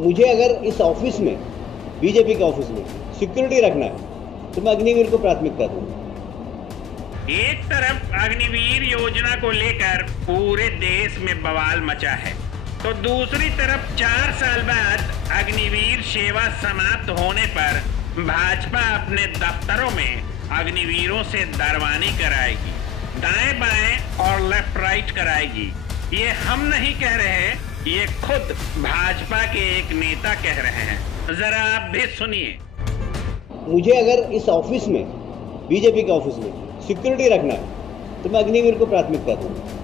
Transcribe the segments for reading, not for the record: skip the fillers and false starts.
मुझे अगर इस ऑफिस में, बीजेपी के ऑफिस में सिक्योरिटी रखना है तो मैं अग्निवीर को प्राथमिकता दूंगा। एक तरफ अग्निवीर योजना को लेकर पूरे देश में बवाल मचा है, तो दूसरी तरफ 4 साल बाद अग्निवीर सेवा समाप्त होने पर भाजपा अपने दफ्तरों में अग्निवीरों से दरवानी कराएगी, दाएं बाएं और लेफ्ट राइट कराएगी। ये हम नहीं कह रहे, ये खुद भाजपा के एक नेता कह रहे हैं। जरा आप भी सुनिए। मुझे अगर इस ऑफिस में, बीजेपी के ऑफिस में सिक्योरिटी रखना है तो मैं अग्निवीर को प्राथमिकता दूंगा।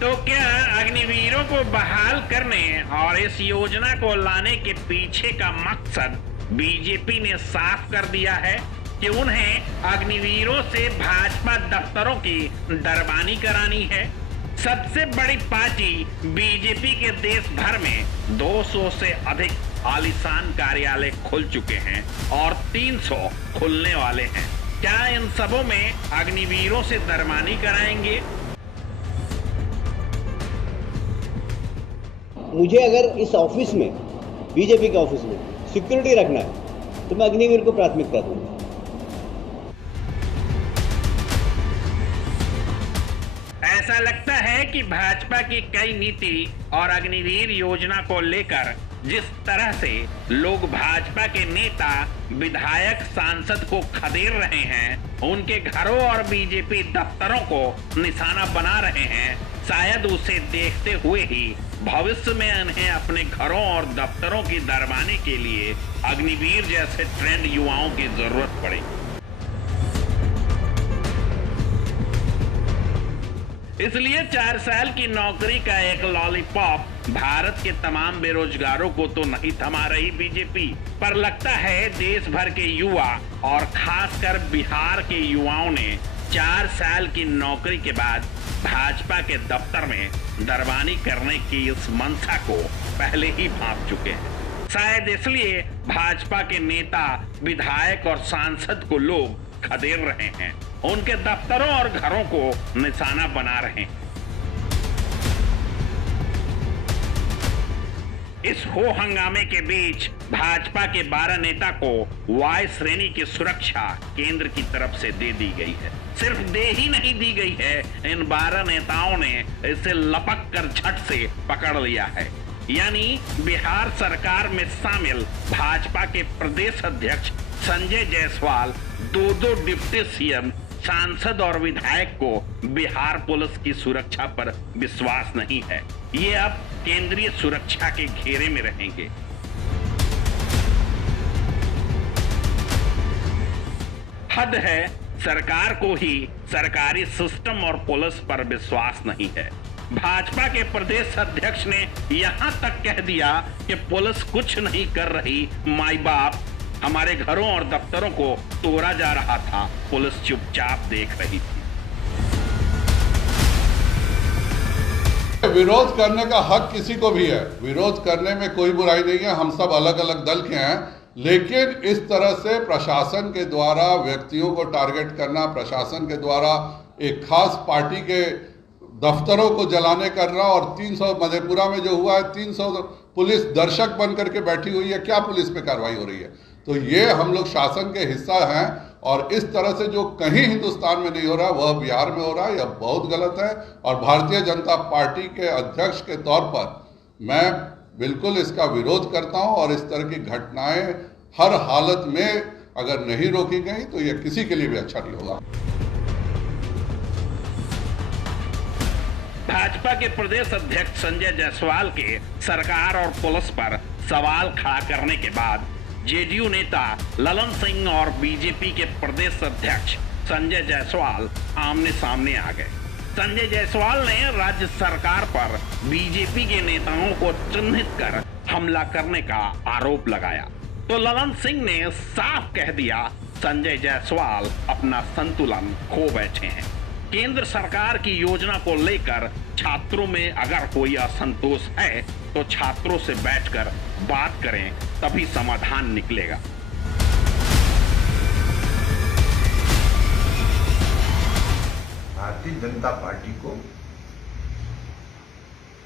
तो क्या अग्निवीरों को बहाल करने और इस योजना को लाने के पीछे का मकसद बीजेपी ने साफ कर दिया है कि उन्हें अग्निवीरों से भाजपा दफ्तरों की दरबानी करानी है। सबसे बड़ी पार्टी बीजेपी के देश भर में 200 से अधिक आलीशान कार्यालय खुल चुके हैं और 300 खुलने वाले हैं। क्या इन सबों में अग्निवीरों से दरबानी कराएंगे? मुझे अगर इस ऑफिस में, बीजेपी के ऑफिस में सिक्योरिटी रखना है तो मैं अग्निवीर को प्राथमिकता दूंगा। ऐसा लगता है कि भाजपा की कई नीति और अग्निवीर योजना को लेकर जिस तरह से लोग भाजपा के नेता, विधायक, सांसद को खदेड़ रहे हैं, उनके घरों और बीजेपी दफ्तरों को निशाना बना रहे हैं, शायद उसे देखते हुए ही भविष्य में उन्हें अपने घरों और दफ्तरों की दरबानी के लिए अग्निवीर जैसे ट्रेंड युवाओं की जरूरत पड़े। इसलिए 4 साल की नौकरी का एक लॉलीपॉप भारत के तमाम बेरोजगारों को तो नहीं थमा रही बीजेपी, पर लगता है देश भर के युवा और खासकर बिहार के युवाओं ने 4 साल की नौकरी के बाद भाजपा के दफ्तर में दरबानी करने की इस मंशा को पहले ही भांप चुके हैं। शायद इसलिए भाजपा के नेता, विधायक और सांसद को लोग खदेड़ रहे हैं, उनके दफ्तरों और घरों को निशाना बना रहे हैं। इस हो हंगामे के बीच भाजपा के 12 नेता को वाई श्रेणी की सुरक्षा केंद्र की तरफ से दे दी गई है। सिर्फ दे ही नहीं दी गई है, इन 12 नेताओं ने इसे लपक कर झट से पकड़ लिया है। यानी बिहार सरकार में शामिल भाजपा के प्रदेश अध्यक्ष संजय जायसवाल, 2 डिप्टी सीएम, सांसद और विधायक को बिहार पुलिस की सुरक्षा पर विश्वास नहीं है। ये अब केंद्रीय सुरक्षा के घेरे में रहेंगे। हद है, सरकार को ही सरकारी सिस्टम और पुलिस पर विश्वास नहीं है। भाजपा के प्रदेश अध्यक्ष ने यहां तक कह दिया कि पुलिस कुछ नहीं कर रही, माई बाप, हमारे घरों और दफ्तरों को तोड़ा जा रहा था, पुलिस चुपचाप देख रही थी। विरोध करने का हक किसी को भी है, विरोध करने में कोई बुराई नहीं है। हम सब अलग अलग दल के हैं, लेकिन इस तरह से प्रशासन के द्वारा व्यक्तियों को टारगेट करना, प्रशासन के द्वारा एक खास पार्टी के दफ्तरों को जलाने करना, और 300 मधेपुरा में जो हुआ है, 300 पुलिस दर्शक बन करके बैठी हुई है, क्या पुलिस पे कार्रवाई हो रही है? तो ये हम लोग शासन के हिस्सा हैं, और इस तरह से जो कहीं हिंदुस्तान में नहीं हो रहा वह बिहार में हो रहा है, यह बहुत गलत है। और भारतीय जनता पार्टी के अध्यक्ष के तौर पर मैं बिल्कुल इसका विरोध करता हूं, और इस तरह की घटनाएं हर हालत में अगर नहीं रोकी गई तो यह किसी के लिए भी अच्छा नहीं होगा। भाजपा के प्रदेश अध्यक्ष संजय जायसवाल के सरकार और पुलिस पर सवाल खड़ा करने के बाद जेडीयू नेता ललन सिंह और बीजेपी के प्रदेश अध्यक्ष संजय जायसवाल आमने सामने आ गए। संजय जायसवाल ने राज्य सरकार पर बीजेपी के नेताओं को चिन्हित कर हमला करने का आरोप लगाया, तो ललन सिंह ने साफ कह दिया संजय जायसवाल अपना संतुलन खो बैठे हैं। केंद्र सरकार की योजना को लेकर छात्रों में अगर कोई असंतोष है तो छात्रों से बैठकर बात करें, तभी समाधान निकलेगा। भारतीय जनता पार्टी को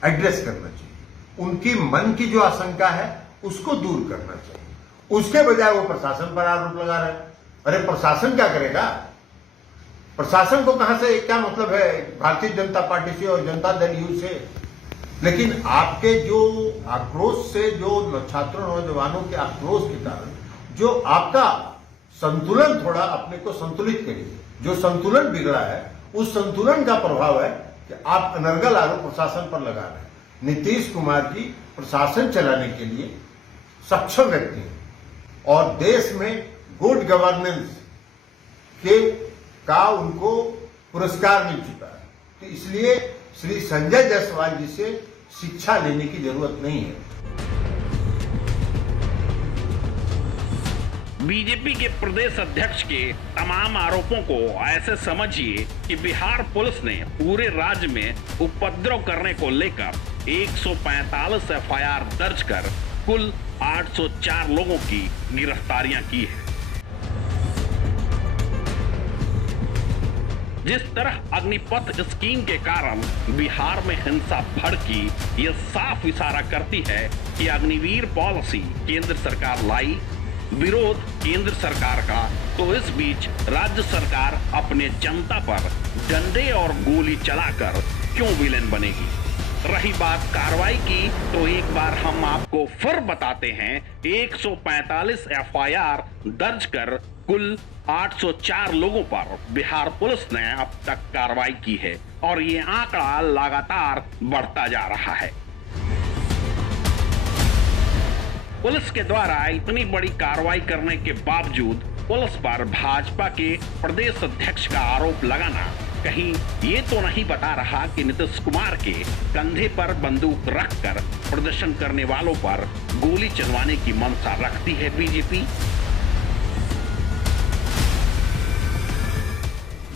एड्रेस करना चाहिए, उनकी मन की जो आशंका है उसको दूर करना चाहिए। उसके बजाय वो प्रशासन पर आरोप लगा रहे हैं। अरे प्रशासन क्या करेगा? प्रशासन को कहां से क्या मतलब है भारतीय जनता पार्टी से और जनता दल यू से? लेकिन आपके जो आक्रोश से, जो छात्रों नौजवानों के आक्रोश के कारण जो आपका संतुलन, थोड़ा अपने को संतुलित करिए, जो संतुलन बिगड़ा है उस संतुलन का प्रभाव है कि आप अनर्गल आरोप प्रशासन पर लगा रहे हैं। नीतीश कुमार जी प्रशासन चलाने के लिए सक्षम व्यक्ति हैं और देश में गुड गवर्नेंस का उनको पुरस्कार मिल चुका है। तो इसलिए श्री संजय जायसवाल जी से शिक्षा लेने की जरूरत नहीं है। बीजेपी के प्रदेश अध्यक्ष के तमाम आरोपों को ऐसे समझिए कि बिहार पुलिस ने पूरे राज्य में उपद्रव करने को लेकर 145 एफआईआर दर्ज कर कुल 804 लोगों की गिरफ्तारियां की है। जिस तरह अग्निपथ स्कीम के कारण बिहार में हिंसा भड़की, ये साफ इशारा करती है कि अग्निवीर पॉलिसी केंद्र सरकार लाई, विरोध केंद्र सरकार का, तो इस बीच राज्य सरकार अपने जनता पर डंडे और गोली चलाकर क्यों विलेन बनेगी। रही बात कार्रवाई की, तो एक बार हम आपको फिर बताते हैं, 145 एफआईआर दर्ज कर कुल 804 लोगों पर बिहार पुलिस ने अब तक कार्रवाई की है और ये आंकड़ा लगातार बढ़ता जा रहा है। पुलिस के द्वारा इतनी बड़ी कार्रवाई करने के बावजूद पुलिस पर भाजपा के प्रदेश अध्यक्ष का आरोप लगाना कहीं ये तो नहीं बता रहा कि नीतीश कुमार के कंधे पर बंदूक रखकर प्रदर्शन करने वालों पर गोली चलवाने की मंशा रखती है बीजेपी।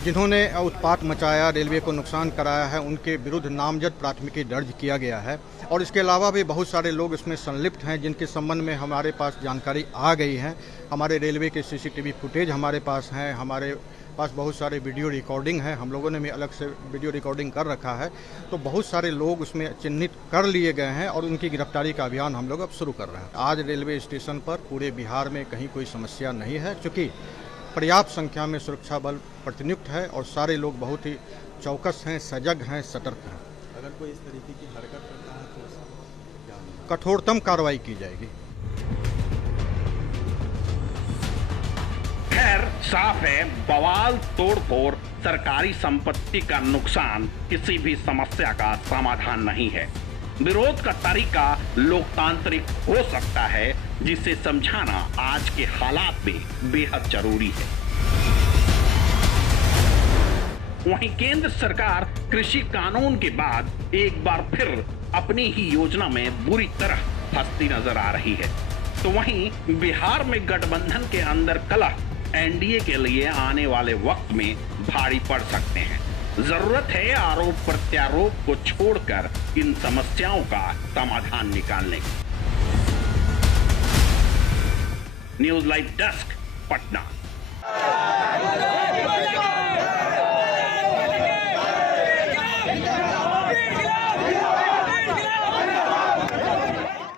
जिन्होंने उत्पात मचाया, रेलवे को नुकसान कराया है, उनके विरुद्ध नामजद प्राथमिकी दर्ज किया गया है और इसके अलावा भी बहुत सारे लोग इसमें संलिप्त हैं जिनके संबंध में हमारे पास जानकारी आ गई है। हमारे रेलवे के सीसीटीवी फुटेज हमारे पास हैं, हमारे पास बहुत सारे वीडियो रिकॉर्डिंग है, हम लोगों ने भी अलग से वीडियो रिकॉर्डिंग कर रखा है। तो बहुत सारे लोग उसमें चिन्हित कर लिए गए हैं और उनकी गिरफ्तारी का अभियान हम लोग अब शुरू कर रहे हैं। आज रेलवे स्टेशन पर पूरे बिहार में कहीं कोई समस्या नहीं है, क्योंकि पर्याप्त संख्या में सुरक्षा बल प्रतिनियुक्त है और सारे लोग बहुत ही चौकस हैं, सजग हैं, सतर्क हैं। अगर कोई इस तरीके की हरकत करता है तो कठोरतम कार्रवाई की जाएगी। खैर साफ है, बवाल, तोड़फोड़, सरकारी संपत्ति का नुकसान किसी भी समस्या का समाधान नहीं है। विरोध का तरीका लोकतांत्रिक हो सकता है, जिसे समझाना आज के हालात में बेहद जरूरी है। वहीं केंद्र सरकार कृषि कानून के बाद एक बार फिर अपनी ही योजना में बुरी तरह फंसती नजर आ रही है, तो वहीं बिहार में गठबंधन के अंदर कलह एनडीए के लिए आने वाले वक्त में भारी पड़ सकते हैं। जरूरत है आरोप प्रत्यारोप को छोड़कर इन समस्याओं का समाधान निकालने की। News live desk, Patna.